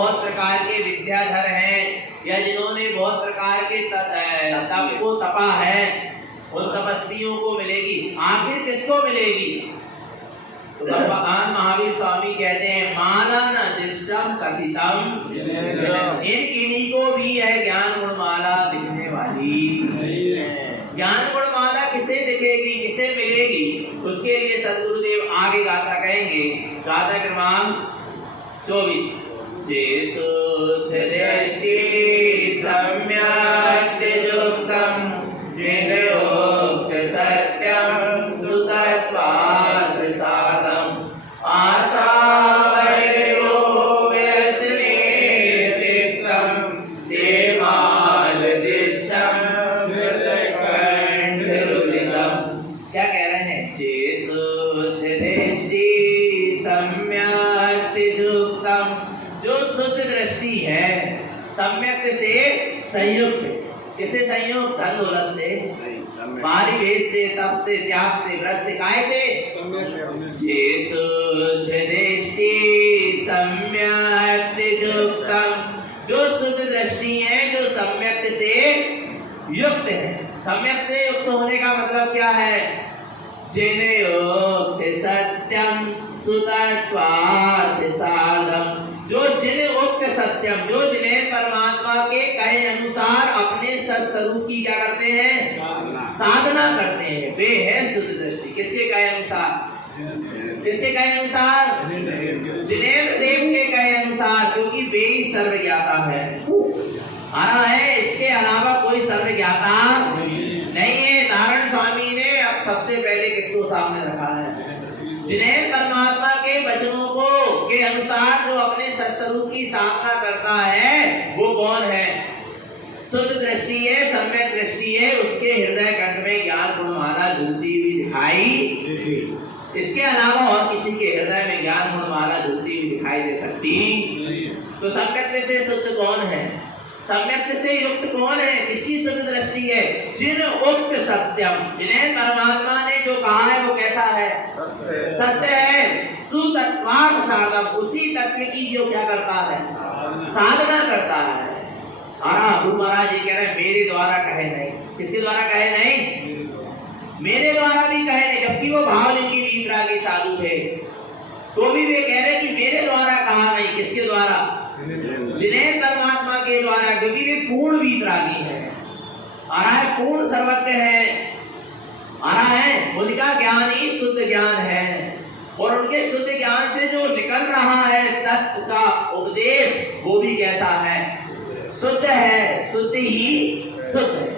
बहुत प्रकार के विद्याधर हैं या जिन्होंने बहुत प्रकार के तप को तपा है, उन तपस्वियों को मिलेगी। आखिर किसको मिलेगी? तो भगवान महावीर स्वामी कहते हैं माला न दिष्टम कथितम, इन किन्हीं को भी है ज्ञान गुण माला दिखने वाली। ज्ञान गुण माला किसे दिखेगी, किसे मिलेगी? उसके लिए सदगुरुदेव आगे गाथा कहेंगे। गाथा क्रमांक 24। जे शुद्ध दृष्टि सम्यक् युक्तम् जिनोक्त सत्यं सुतत्वात् प्रसादम् आसावयो व्यसने तिक्तम् देवाल दिष्टम् मृदकण्ठरुलितम्। क्या कह रहे हैं? जे शुद्ध दृष्टि सम्यक् युक्तम्, जो शुद्ध दृष्टि है सम्यक से संयुक्त। किसे संयुक्त? धन दौलत से, बाहरी भेद से, तप से, त्याग से, व्रत से, काय से? जे शुद्ध दृष्टि सम्यक युक्तम, जो शुद्ध दृष्टि है, जो सम्यक से युक्त है। सम्यक से युक्त होने का मतलब क्या है? जिनोक्त सत्यम सुतत्वात् साधम, जो जिन उक्त सत्यम, जो जिन्हें परमात्मा के कहे अनुसार अपने सत्स्वरूप की क्या करते हैं? साधना करते हैं, वे है शुद्ध दृष्टि। किसके कहे अनुसार? किसके कहे अनुसार? जिनेन्द्र देव के कहे अनुसार, क्योंकि वे ही सर्वज्ञाता है। आना है, इसके अलावा कोई सर्वज्ञाता नहीं है। नारायण स्वामी ने अब सबसे पहले किसको सामने रखा है? जिन्हें परमात्मा के वचनों को के अनुसार जो अपने सत्स्वरूप की साधना करता है, वो कौन है? शुद्ध दृष्टि है, सम्यक दृष्टि है, उसके हृदय कंठ में ज्ञान गुण माला झूलती हुई दिखाई। इसके अलावा और किसी के हृदय में ज्ञान गुण माला झूलती हुई दिखाई दे सकती? तो सम्यक से शुद्ध कौन है? सम्यक से युक्त कौन है? किसकी शुद्ध दृष्टि है? जिन उक्त सत्यम, जिन्हें परमात्मा ने जो कहा है वो कैसा है? सत्य है। सुतत्वात् साधम, उसी तत्व की जो क्या करता है? साधना करता है। हाँ, गुरु महाराज जी कह रहे हैं मेरे द्वारा कहे नहीं। किसके द्वारा कहे नहीं? मेरे द्वारा भी कहे नहीं, जबकि वो भावलिंगी वीतरागी साधु थे, तो भी वे कह रहे कि मेरे द्वारा कहा नहीं। किसके द्वारा? जिन्हें परमात्मा के द्वारा, क्योंकि वे पूर्ण वीतरागी है, पूर्ण सर्वज्ञ है, उनका ज्ञान ही शुद्ध ज्ञान है। और उनके शुद्ध ज्ञान से जो निकल रहा है तत्व का उपदेश, वो भी कैसा है? शुद्ध है, शुद्ध ही शुद्ध है।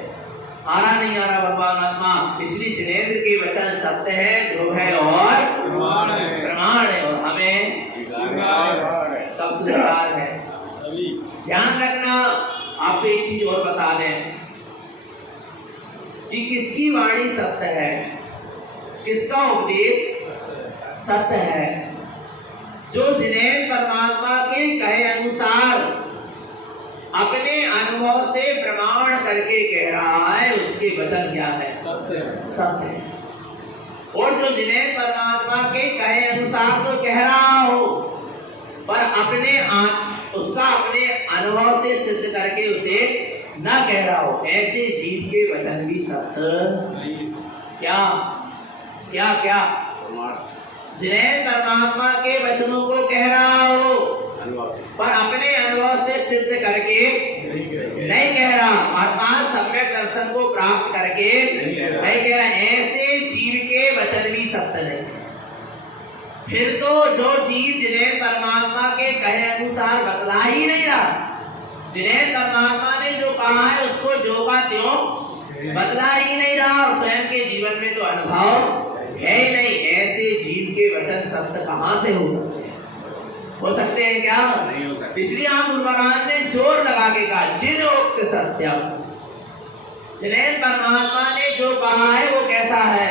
नहीं आ रहा भगवान आत्मा। इसलिए जिनेंद्र के वचन सत्य है, ध्रुव है और प्रमाण है, और हमें तब सुधार है। ध्यान रखना। आपको एक चीज और बता दें कि किसकी वाणी सत्य है, किसका उपदेश सत्य है? जो जिन्हें परमात्मा के कहे अनुसार अपने अनुभव से प्रमाण करके कह रहा है, उसके वचन क्या है? सत्य है। और जो जिन्हें परमात्मा के कहे अनुसार तो कह रहा हो, पर उसका अपने अनुभव से सिद्ध करके उसे न कह रहा हो, ऐसे जीव के वचन भी सत्य क्या क्या क्या? जिन्हें परमात्मा के वचनों को कह रहा हो, पर अपने अनुभव से सिद्ध करके नहीं कह रहा, अर्थात सम्यक दर्शन को प्राप्त करके नहीं कह रहा, ऐसे जीव के वचन भी सत्य नहीं। फिर तो जो जीव जिन्हें परमात्मा के कहे अनुसार बदला ही नहीं रहा, जिन्हें परमात्मा ने जो कहा है उसको जो का त्यों बदला ही नहीं रहा, और स्वयं के जीवन में तो अनुभव है ही नहीं, ऐसे जीव के वचन सत्य कहां से हो सकते हैं? हो सकते हैं क्या? नहीं हो सकते। इसलिए आप गुरु महाराज ने जोर लगा के कहा जिन उक्त सत्यम, जिन्हें परमात्मा ने जो कहा है वो कैसा है?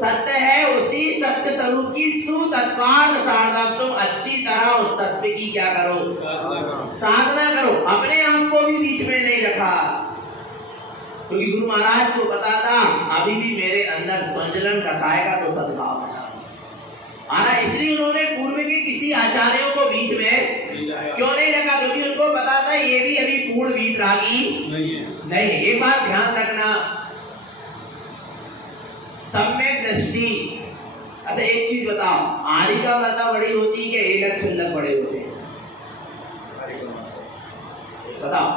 सत्य है। उसी सत्य स्वरूप की सुतत्वात् साधना, तुम अच्छी तरह उस तत्व की क्या करो? साधना करो। अपने आप को भी बीच में नहीं रखा, क्योंकि गुरु महाराज को पता था अभी भी मेरे अंदर संजलन कसाय का तो सद्भाव है। इसलिए उन्होंने पूर्व के किसी आचार्यों को बीच में क्यों नहीं रखा? है ये भी अभी पूर्ण वीतरागी नहीं है। एक बात ध्यान रखना, सम्यक दृष्टि। अच्छा एक चीज बताओ, आरी का माता बड़ी होती है कि एलक छुल्लक बड़े होते हैं? बताओ,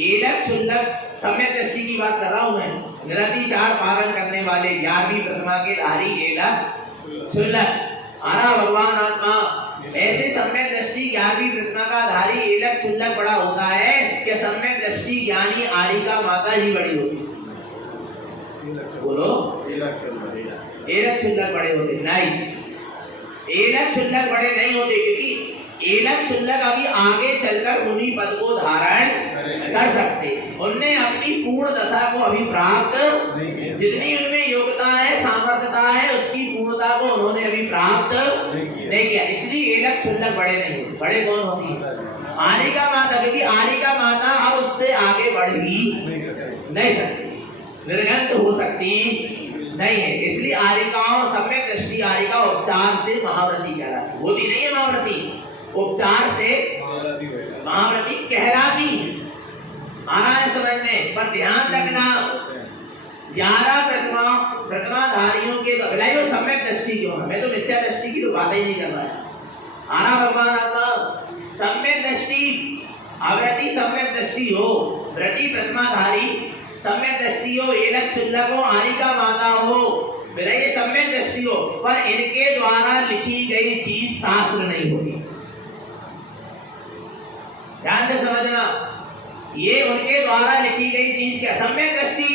एलक छुल्लक सम्यक दृष्टि की बात कर रहा हूं मैं। निरति चार पालन करने वाले 11वीं प्रतिमा के धारी एलक छुल्लक। आरा भगवान आत्मा ऐसे सम्यक दृष्टि 11वीं प्रतिमा का धारी एलक छुल्लक बड़ा होता है कि सम्यक दृष्टि ज्ञानी आरी का माता ही बड़ी होती है? बोलो, एलक छुल्लक बड़े होते नहीं, एलक छुल्लक बड़े नहीं होते, क्योंकि एलक छुल्लक अभी आगे चलकर मुनि पद को धारण कर सकते। उनने अपनी पूर्ण दशा को अभी प्राप्त, जितनी उनमें योग्यता है सामर्थ्यता है उसकी पूर्णता को उन्होंने अभी प्राप्त नहीं किया, इसलिए एलक छुल्लक बड़े नहीं होते। बड़े कौन होती है? आरी का माता, क्योंकि आरी का माता अब उससे आगे बढ़ ही नहीं सकती, निर्गंत हो सकती नहीं है, इसलिए आरिकाओं सम्यक दृष्टि आरिका उपचार से महाव्रती कहलाती, होती नहीं है महाव्रती, उपचार से महाव्रती कहलाती। आना है समझ में, पर ध्यान रखना 11 प्रतिमाधारियों के तो सम्यक दृष्टि क्यों है? मैं तो मिथ्या दृष्टि की तो बात ही नहीं कर रहा है। आना भगवान आत्मा सम्यक दृष्टि, अव्रति सम्यक दृष्टि हो, व्रति प्रतिमाधारी सम्यक दृष्टि हो, एलक छुल्लक हो, आरिका माता हो, मेरा ये सम्यक दृष्टि हो, पर इनके द्वारा लिखी गई चीज शास्त्र नहीं होती। ध्यान से समझना, ये उनके द्वारा लिखी गई चीज क्या? सम्यक दृष्टि,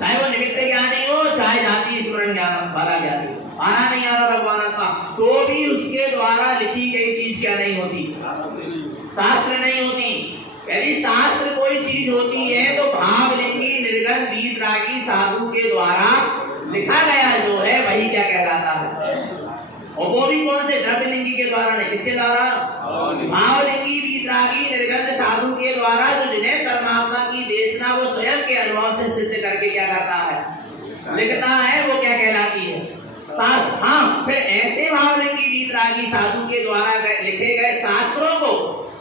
चाहे वो निमित्त ज्ञानी हो, चाहे जाति स्मरण ज्ञान वाला ज्ञानी हो, आना नहीं आ रहा भगवान आत्मा, तो भी उसके द्वारा लिखी गई चीज क्या नहीं होती? शास्त्र नहीं होती। यदि शास्त्र कोई चीज होती है तो भावलिंगी निर्गन वीतरागी साधु के द्वारा लिखा गया जो है वही क्या कहलाता है? और वो भी कौन से? द्रव्यलिंगी के द्वारा नहीं, किसके द्वारा? भावलिंगी वीतरागी निर्गंध साधु के द्वारा, जो जिन्हें परमात्मा की देशना वो स्वयं के अनुभव से सिद्ध करके क्या करता है? लिखता है, वो क्या कहलाती है? शास्त्र। हाँ, फिर ऐसे भावलिंगी वीतरागी साधु के द्वारा लिखे गए शास्त्रों को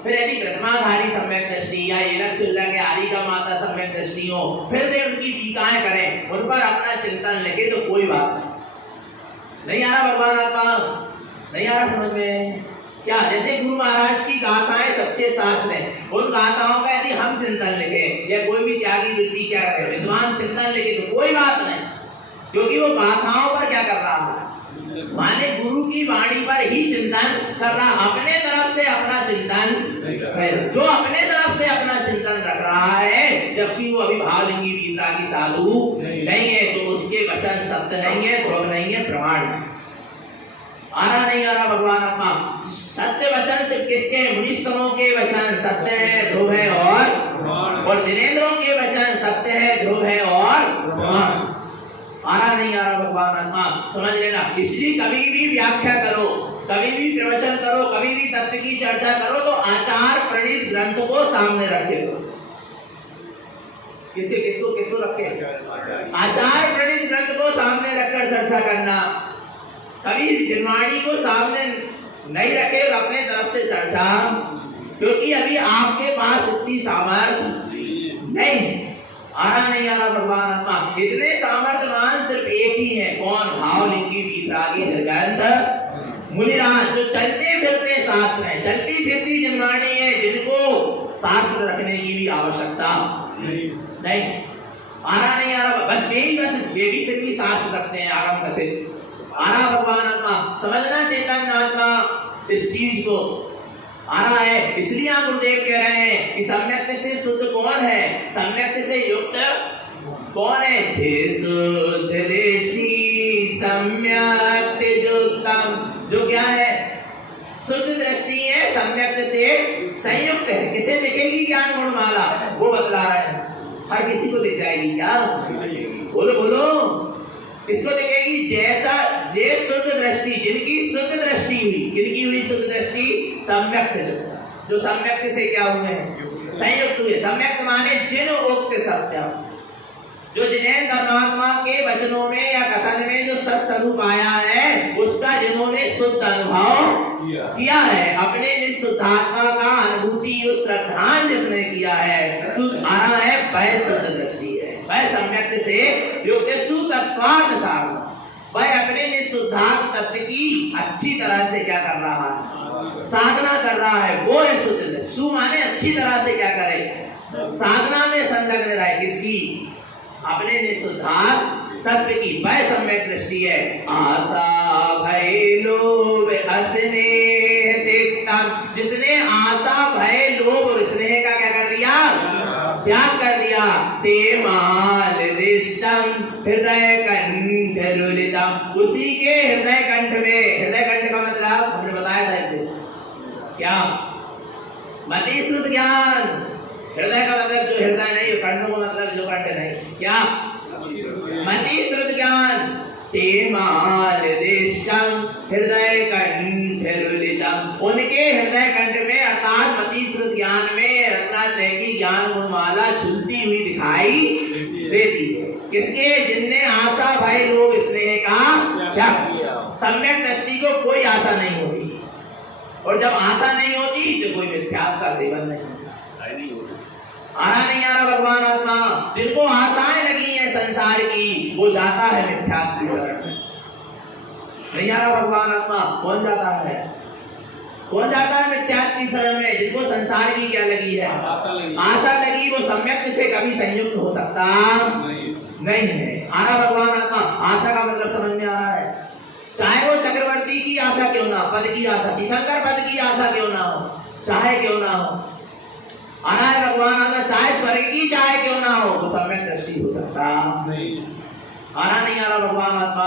फिर यदि प्रतिमाधारी सम्यक दृष्टि या एलक छुल्लक या आरी का माता सम्यक दृष्टि हो, फिर वे उनकी टीकाएं करें, उन पर अपना चिंतन लिखे तो कोई बात नहीं आ रहा भगवान आत्मा, नहीं आ रहा समझ में क्या? जैसे गुरु महाराज की गाथाएं सच्चे शास्त्र हैं, उन गाथाओं का यदि हम चिंतन लिखे या कोई भी त्यागी वृत्ति क्या करे, विद्वान चिंतन लिखे तो कोई बात नहीं, क्योंकि वो गाथाओं पर क्या कर रहा है? माने गुरु की वाणी पर ही चिंतन कर रहा, अपने तरफ से अपना चिंतन, जो अपने तरफ से अपना चिंतन रख रहा है, जबकि वो अभी भावलिंगी वीतरागी साधु नहीं है, तो उसके वचन सत्य नहीं है, ध्रुव नहीं है, प्रमाण आ रहा नहीं आ रहा भगवान आत्मा। सत्य वचन सिर्फ किसके? मुनीश्वरों के वचन सत्य है, ध्रुव है और जिनेंद्रों के वचन सत्य है, ध्रुव है और प्रमाण। आ रहा नहीं आ रहा भगवान आत्मा, समझ लेना। इसलिए कभी भी व्याख्या करो, कभी भी प्रवचन करो, कभी भी तत्व की चर्चा करो तो आचार प्रणीत ग्रंथ को सामने रखे। किसको रखे? आचार प्रणीत ग्रंथ को सामने रखकर चर्चा करना। कभी निर्माणी को सामने नहीं रखे और अपने तरफ से चर्चा, क्योंकि अभी आपके पास उतनी सामर्थ्य नहीं है। आ रहा नहीं आ रहा भगवान आत्मा, इतने सामर्थ्यवान सिर्फ एक ही है, कौन? भावलिंगी वीतरागी निर्गंध मुनिराज, जो चलते फिरते शास्त्र है, चलती फिरती जनवाणी है, जिनको शास्त्र रखने की भी आवश्यकता नहीं। आ रहा नहीं आ रहा, बस वे भी फिर भी शास्त्र रखते हैं आगम कथित। आ रहा भगवान आत्मा, समझना चैतन्य आत्मा इस चीज को। आ रहा है, इसलिए आप गुरुदेव कह रहे हैं कि सम्यक से शुद्ध कौन है? सम्यक से युक्त कौन है? जे शुद्ध दृष्टि सम्यक युक्तम, जो क्या है? शुद्ध दृष्टि है, सम्यक से संयुक्त है। किसे दिखेगी ज्ञान गुणमाला? वो बतला रहे हैं। हर किसी को दिख जाएगी क्या? बोलो बोलो, किसको दिखेगी? जैसा जे शुद्ध दृष्टि, जिनकी शुद्ध दृष्टि हुई, किनकी हुई शुद्ध दृष्टि? सम्यक, जो सम्यक से क्या हुए? संयुक्त हुए। सम्यक माने जिन उक्त सत्यम, जो जिन्हें परमात्मा के वचनों में या कथन में जो सत्स्वरूप आया है उसका जिन्होंने शुद्ध अनुभव किया है, अपने जिस शुद्ध शुद्धात्मा का अनुभूति उस श्रद्धान जिसने किया है, आना है वह शुद्ध दृष्टि है, वह सम्यक से युक्त सुतत्वार्थ साधन, वह अपने निशुद्धात्म तत्व की अच्छी तरह से क्या कर रहा है, साधना कर रहा है, वो है शुद्ध दृष्टि। सु माने अच्छी तरह से क्या करे, साधना में संलग्न रहे, किसकी, अपने निशुद्धात्म तत्व की, वह सम्यक दृष्टि है। आशा भय लोभ स्नेह तिक्तम, जिसने आशा भय लोभ और स्नेह का क्या कर दिया, त्याग कर दिया। ते मालदिष्टम हृदय कंठ लुलितम, उसी के हृदय कंठ में, हृदय कंठ का मतलब हमने बताया था क्या, मति श्रुत ज्ञान। हृदय का मतलब जो हृदय नहीं, कंठ का मतलब जो कंठ नहीं, क्या, मति श्रुत ज्ञान। ते मालदिष्टम हृदय कंठ लुलितम, उनके हृदय कंठ में अर्थात मति श्रुत ज्ञान में रत्नात्रय की ज्ञान गुणमाला झूलती हुई दिखाई देती है। किसके, जिनने आशा भय लोभ स्नेह का क्या, सम्यक दृष्टि को कोई आशा नहीं होती, और जब आशा नहीं होती तो कोई मिथ्यात्व का सेवन नहीं होता। आना नहीं आ रहा भगवान आत्मा, जिनको आशाएं लगी है संसार की, वो जाता है मिथ्यात्व की शरण में। नहीं आ रहा भगवान आत्मा, कौन जाता है, कौन जाता है मिथ्यात्व की शरण में, जिनको संसार की क्या लगी है, आशा लगी, वो सम्यक से कभी संयुक्त हो सकता नहीं है। आ रहा भगवान आत्मा, आशा का मतलब समझ में आ रहा है, चाहे वो चक्रवर्ती की आशा क्यों ना, पद की आशा, तीर्थंकर पद की आशा क्यों ना हो, चाहे क्यों ना हो, आना है भगवान आत्मा, चाहे स्वर्ग की चाहे क्यों ना हो, वो सम्यक दृष्टि हो सकता नहीं। आना नहीं आ रहा भगवान आत्मा।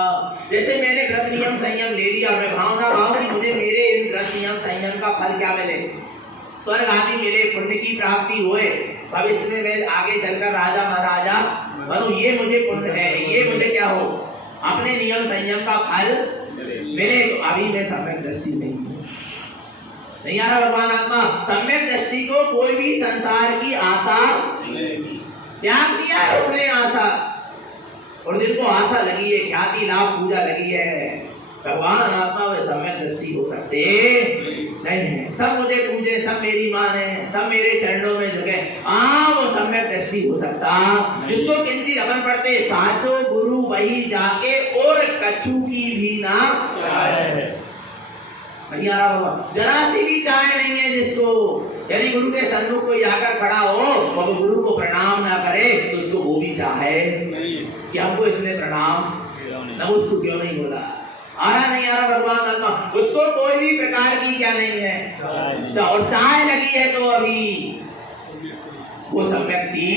जैसे मैंने व्रत नियम संयम ले लिया, मैं भावना भाव कि मुझे मेरे इन व्रत नियम संयम का फल क्या मिले, स्वर्ग आदि मिले, पुण्य की प्राप्ति होए, भविष्य में मैं आगे चलकर राजा महाराजा बनूं, ये मुझे पुण्य है, ये मुझे क्या हो, अपने नियम संयम का फल मिले। अभी मैं सम्यक दृष्टि नहीं आ रहा भगवान आत्मा। सम्यक दृष्टि को कोई भी संसार की आशा त्याग दिया है उसने आशा, और जिनको आशा लगी है, ख्याति लाभ पूजा लगी है, भगवान आत्मा में सम्यक दृष्टि हो सकते नहीं है। सब मुझे पूजे, सब मेरी माने, सब मेरे चरणों में झुके, वो सम्यक दृष्टि हो सकता। जिसको किंचित अपन पढ़ते, साचो गुरु वही जाके और कछु की भी ना नहीं आ रहा बाबा, जरा सी भी चाह नहीं है जिसको, यदि गुरु के सन्मुख कोई आकर खड़ा हो और वो गुरु को प्रणाम ना करे तो उसको वो भी चाहे कि हमको इसने प्रणाम न, उसको क्यों नहीं बोला। आ रहा नहीं आ रहा भगवान आत्मा, उसको कोई भी प्रकार की क्या नहीं है, और चाय लगी है तो अभी वो सब व्यक्ति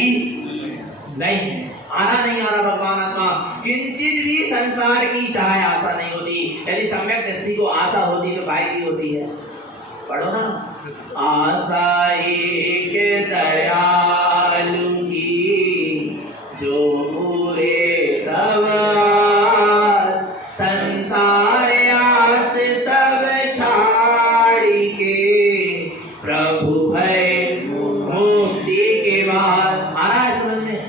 नहीं है। आना नहीं आ रहा भगवान आत्मा, किंचित भी संसार की चाहे आशा नहीं होती। यदि सम्यक दृष्टि को आशा होती तो काय की होती है, पढ़ो ना, आशा एक दयालु की जो पूरे सब संसार आस सब छाड़ी के प्रभु है मुक्ति के वास। आ रहा है समझ में,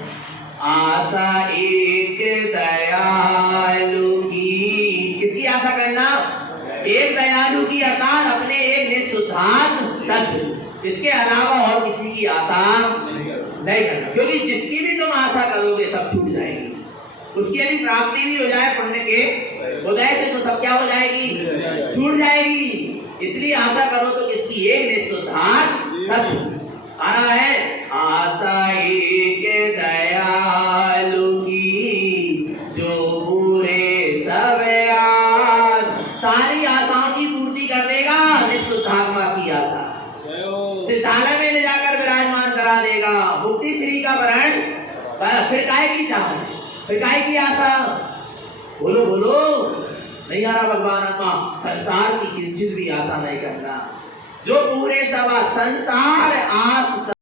आशा एक दयालु की, किसकी आशा करना, एक दयालु की, अर्थात अपने एक निशुद्धात्म तत्व, इसके अलावा और किसी की आशा नहीं करना। क्योंकि जिसकी भी तुम आशा करोगे सब छूट जाएगी, उसकी यदि प्राप्ति भी हो जाए पुण्य के उदय से तो सब क्या हो जाएगी, छूट जाएगी। इसलिए आशा करो तो किसकी, एक निशुद्धात्म तत्व। आना है, आशा एक दयालु की जो पूरे सब आस, सारी आशाओं की पूर्ति कर देगा। निशुद्धात्मा की आशा सिद्धालय में ले जाकर विराजमान करा देगा, मुक्ति श्री का वरण। फिर काय की चाह, फिर काय की आशा, बोलो बोलो, नहीं आ रहा भगवान आत्मा। संसार की किंचित भी आशा नहीं करना, जो पूरे सब संसार आस